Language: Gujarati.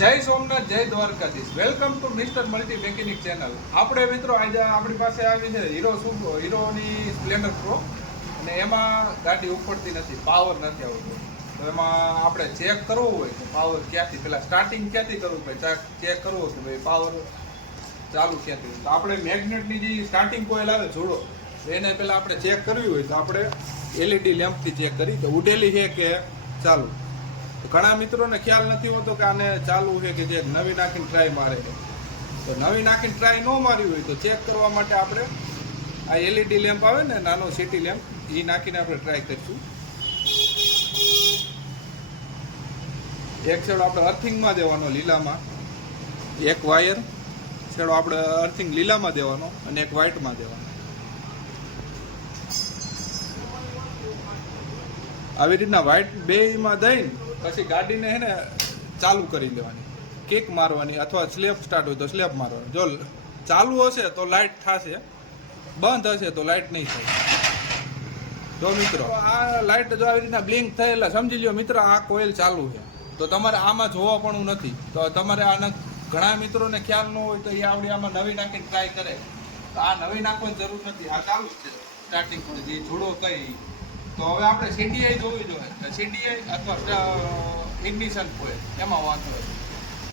જય સોમનાથ, જય Dwarkadhish. Welcome to mister multi mechanic channel. આપણે મિત્રો આજે આપણી પાસે આવી છે હીરોની સ્પ્લેન્ડર પ્રો, અને એમાં ગાડી ઉપડતી નથી, પાવર નથી આવતો. તો એમાં આપણે ચેક કરવું હોય તો પાવર ક્યાંથી, પહેલાં સ્ટાર્ટિંગ ક્યાંથી કરવું, ભાઈ ચેક કરવો કે ભાઈ પાવર ચાલુ ક્યાંથી. તો આપણે મેગ્નેટની જે સ્ટાર્ટિંગ કોઇલ આવે જોડો, એને પહેલાં આપણે ચેક કરવી હોય તો આપણે એલઈડી લેમ્પથી ચેક કરી તો ઉડેલી છે કે ચાલુ. ઘણા મિત્રોને ખ્યાલ નથી હોતો કે આને ચાલુ છે કે જે નવી નાખીને ટ્રાય મારે છે. તો નવી નાખીને ટ્રાય ન મારી હોય તો ચેક કરવા માટે આપણે આ એલઈડી લેમ્પ આવે ને, નાનો સિટી લેમ્પ, એ નાખીને આપણે ટ્રાય કરીશું. એક છેડો આપણે અર્થિંગમાં દેવાનો લીલામાં, એક વાયર છેડો આપણે અર્થિંગ લીલામાં દેવાનો અને એક વ્હાઇટમાં દેવાનો. આવી રીતના વ્હાઇટ બેમાં દઈને પછી ગાડીને હે ને ચાલુ કરી દેવાની, કિક મારવાની, અથવા સ્લેપ સ્ટાર્ટ હોય તો સ્લેપ મારવાની. જો ચાલુ હશે તો લાઇટ થશે, બંધ હશે તો લાઇટ નહીં થાય. જો મિત્રો આ લાઇટ જો આવી રીતના બ્લિંક થયેલા સમજી લો મિત્રો આ કોઇલ ચાલુ છે. તો તમારે આમાં જોવા પણ નથી, તો તમારે આના ઘણા મિત્રોને ખ્યાલ ન હોય તો એ આવડી આમાં નવી નાખીને ટ્રાય કરે. તો આ નવી નાખવાની જરૂર નથી, આ ચાલુ જ છે સ્ટાર્ટિંગ પર જે જોડો કઈ. તો હવે આપણે સીડીઆઈ જોવી જોઈએ, સીડીઆઈ અથવા ઇગ્નિશન કોઇલ એમાં વાંધો હોય.